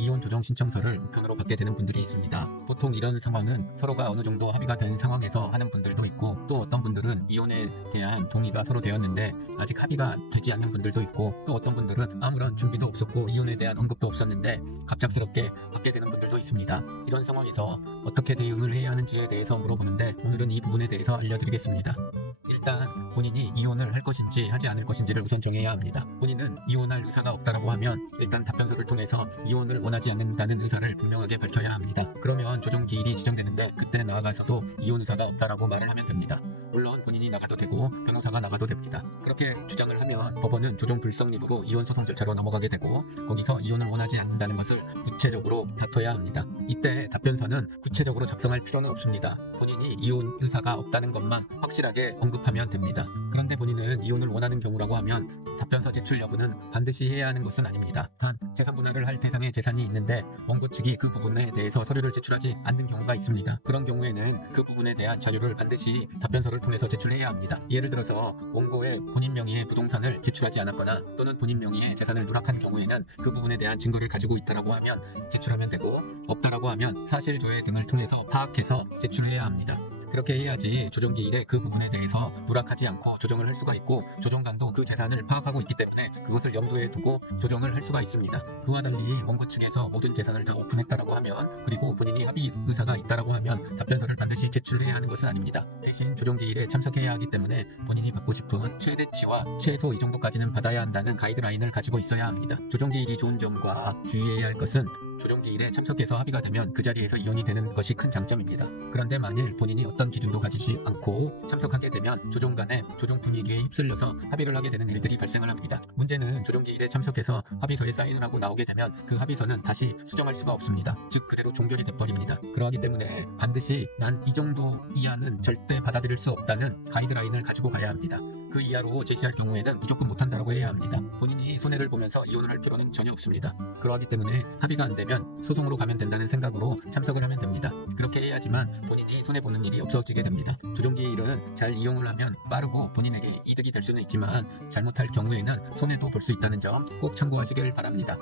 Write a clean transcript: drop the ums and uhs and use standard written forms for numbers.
이혼 조정 신청서를 우편으로 받게 되는 분들이 있습니다. 보통 이런 상황은 서로가 어느 정도 합의가 된 상황에서 하는 분들도 있고, 또 어떤 분들은 이혼에 대한 동의가 서로 되었는데 아직 합의가 되지 않는 분들도 있고, 또 어떤 분들은 아무런 준비도 없었고 이혼에 대한 언급도 없었는데 갑작스럽게 받게 되는 분들도 있습니다. 이런 상황에서 어떻게 대응을 해야 하는지에 대해서 물어보는데, 오늘은 이 부분에 대해서 알려드리겠습니다. 일단 본인이 이혼을 할 것인지 하지 않을 것인지를 우선 정해야 합니다. 본인은 이혼할 의사가 없다라고 하면 일단 답변서를 통해서 이혼을 원하지 않는다는 의사를 분명하게 밝혀야 합니다. 그러면 조정기일이 지정되는데 그때 나아가서도 이혼 의사가 없다라고 말을 하면 됩니다. 물론 본인이 나가도 되고 변호사가 나가도 됩니다. 그렇게 주장을 하면 법원은 조정 불성립으로 이혼 소송 절차로 넘어가게 되고, 거기서 이혼을 원하지 않는다는 것을 구체적으로 다퉈야 합니다. 이때 답변서는 구체적으로 작성할 필요는 없습니다. 본인이 이혼 의사가 없다는 것만 확실하게 언급하면 됩니다. 그런데 본인은 이혼을 원하는 경우라고 하면 답변서 제출 여부는 반드시 해야 하는 것은 아닙니다. 단 재산 분할을 할 대상의 재산이 있는데 원고 측이 그 부분에 대해서 서류를 제출하지 않는 경우가 있습니다. 그런 경우에는 그 부분에 대한 자료를 반드시 답변서를 통해서 제출해야 합니다. 예를 들어서 원고의 본인 명의의 부동산을 제출하지 않았거나 또는 본인 명의의 재산을 누락한 경우에는 그 부분에 대한 증거를 가지고 있다라고 하면 제출하면 되고, 없다라고 하면 사실조회 등을 통해서 파악해서 제출해야 합니다. 그렇게 해야지 조정기일에 그 부분에 대해서 누락하지 않고 조정을 할 수가 있고, 조정관도 그 재산을 파악하고 있기 때문에 그것을 염두에 두고 조정을 할 수가 있습니다. 그와 달리 원고 측에서 모든 재산을 다 오픈했다라고 하면, 그리고 본인이 합의 의사가 있다라고 하면 답변서를 반드시 제출해야 하는 것은 아닙니다. 대신 조정기일에 참석해야 하기 때문에 본인이 받고 싶은 최대치와 최소 이 정도까지는 받아야 한다는 가이드라인을 가지고 있어야 합니다. 조정기일이 좋은 점과 주의해야 할 것은, 조정기일에 참석해서 합의가 되면 그 자리에서 이혼이 되는 것이 큰 장점입니다. 그런데 만일 본인이 어떤 기준도 가지지 않고 참석하게 되면 조정 간의 조정 분위기에 휩쓸려서 합의를 하게 되는 일들이 발생을 합니다. 문제는 조정기일에 참석해서 합의서에 사인을 하고 나오게 되면 그 합의서는 다시 수정할 수가 없습니다. 즉 그대로 종결이 돼버립니다. 그러하기 때문에 반드시 난 이 정도 이하는 절대 받아들일 수 없다는 가이드라인을 가지고 가야 합니다. 그 이하로 제시할 경우에는 무조건 못한다고 해야 합니다. 본인이 손해를 보면서 이혼을 할 필요는 전혀 없습니다. 그러하기 때문에 합의가 안 되면 소송으로 가면 된다는 생각으로 참석을 하면 됩니다. 그렇게 해야지만 본인이 손해보는 일이 없어지게 됩니다. 조정기일은 잘 이용을 하면 빠르고 본인에게 이득이 될 수는 있지만, 잘못할 경우에는 손해도 볼 수 있다는 점 꼭 참고하시길 바랍니다.